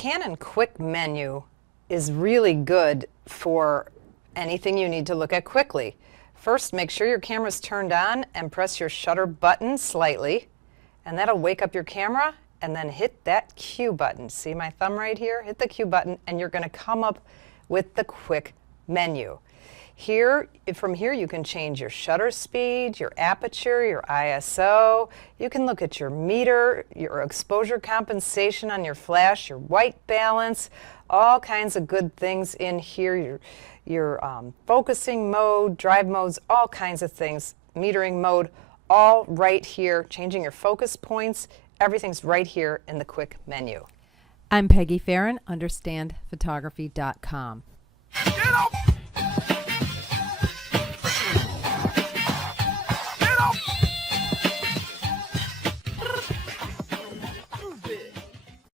Canon quick menu is really good for anything you need to look at quickly. First, make sure your camera's turned on and press your shutter button slightly, and that'll wake up your camera, and then hit that Q button. See my thumb right here? Hit the Q button, and you're going to come up with the quick menu. From here you can change your shutter speed, your aperture, your ISO. You can look at your meter, your exposure compensation on your flash, your white balance, all kinds of good things in here. Your focusing mode, drive modes, all kinds of things, metering mode, all right here. Changing your focus points, everything's right here in the quick menu. I'm Peggy Farron, understandphotography.com. Get up!